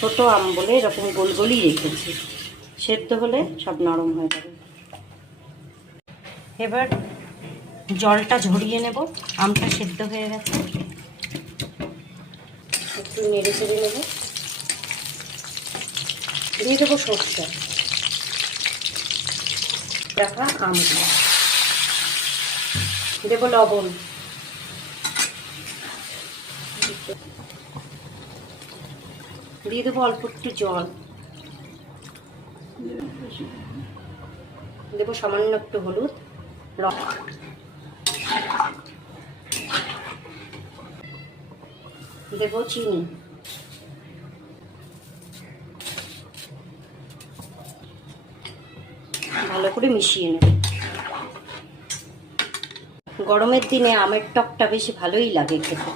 ছোট আম বলে এরকম গোল গোলই রেখেছি, সেদ্ধ হলে সব নরম হয়ে যাবে। এবার জলটা ঝরিয়ে নেব। আমটা সেদ্ধ হয়ে গেছে, একটু নেড়ে চেড়ে নেব। দিয়ে দেবো সরষে রাখা আমগুলো, দেবো লবণ, দিয়ে দেবো অল্প একটু জল, দেবো সামান্য একটু হলুদ, দেবো চিনি, ভালো করে মিশিয়ে নেব। গরমের দিনে আমের টকটা বেশি ভালোই লাগে খেতে।